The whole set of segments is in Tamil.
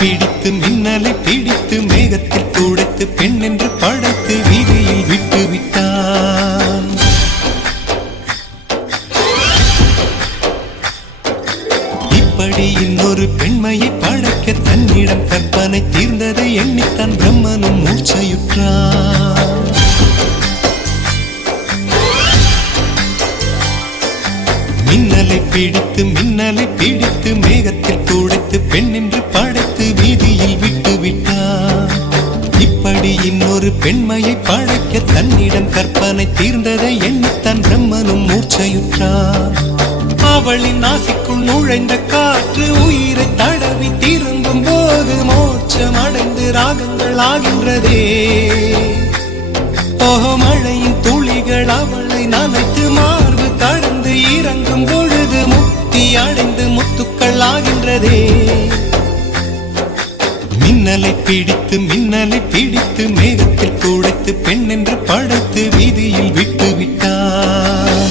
பிடித்து மின்னலை பிடித்து மேகத்தில் துடைத்து பெண் என்று படைத்து வீதியில் விட்டு விட்டான். இப்படி இன்னொரு பெண்மையை படைக்க தன்னிடம் கற்பனை தீர்ந்ததை எண்ணித்தான் பிரம்மனும் மூர்ச்சையுற்றான். மின்னலை பிடித்து மேகத்தில் துடைத்து பெண் என்று படைத்து வீதியில் விட்டு விட்டான். இப்படி இன்னொரு பெண்மையை படைக்க தன்னிடம் கற்பனை தீர்ந்ததை எண்ணித்தான் பிரம்மனும் மூர்ச்சையுற்றான். அவளின் நாசிக்குள் நுழைந்த காற்று உயிரை தடவி திரும்பும் போது மோட்சம் அடைந்து ராகங்கள் ஆகின்றதே. மழையின் துளிகள் அவளை நனைத்து மார்பு கடந்து இறங்கும் பொழுது முக்தி அடைந்து முத்துக்கள் ஆகின்றதே. மின்னலை பிடித்து மேகத்தில் துடைத்து பெண் என்று படைத்து வீதியில் விட்டு விட்டான்.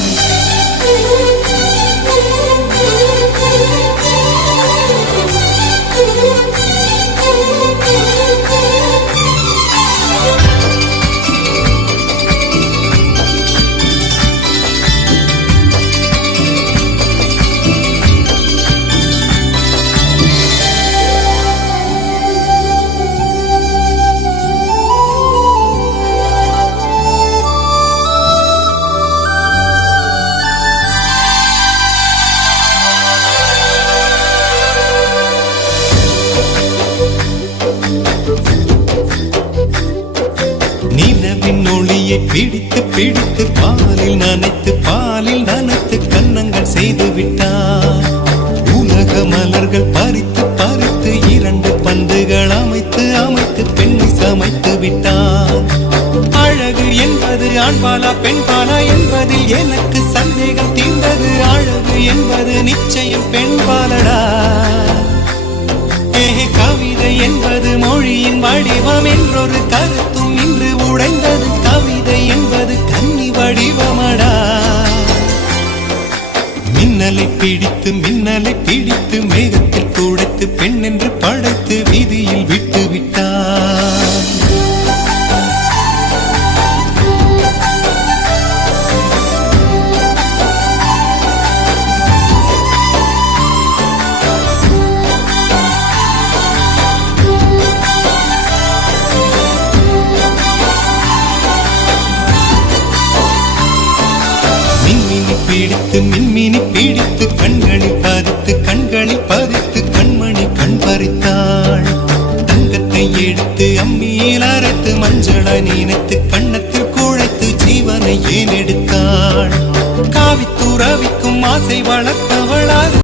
நிலவின் ஒளியை பிடித்து பாலில் நனைத்து கன்னங்கள் செய்து விட்டார். உலக மலர்கள் பறித்து இரண்டு பந்துகள் அமைத்து பெண்ணை சமைத்து விட்டார். அழகு என்பது ஆண்பாலா பெண்பாலா என்பதில் எனக்கு சந்தேகம் தீர்ந்தது. அழகு என்பது நிச்சயம் பெண்பாலடா. கவிதை என்பது மொழியின் வடிவம் என்றொரு கருத்தும் இன்று உடைந்தது. கவிதை என்பது கன்னி வடிவமடா. மின்னலை பிடித்து மேகத்தில் துடைத்து பெண் என்று படைத்து வீதியில் விட்டு விட்டான். மின்மினி பிடித்து கண்களில் பதித்து கண்மணி கண் பறித்தாள். தங்கத்தை எடுத்து அம்மியில் அரைத்து மஞ்சளை நினைத்து கண்ணத்தில் குழைத்து ஜீவனை ஏன் எடுத்தாள். காவித்துறவிக்கும் ஆசை வளர்த்தவளால்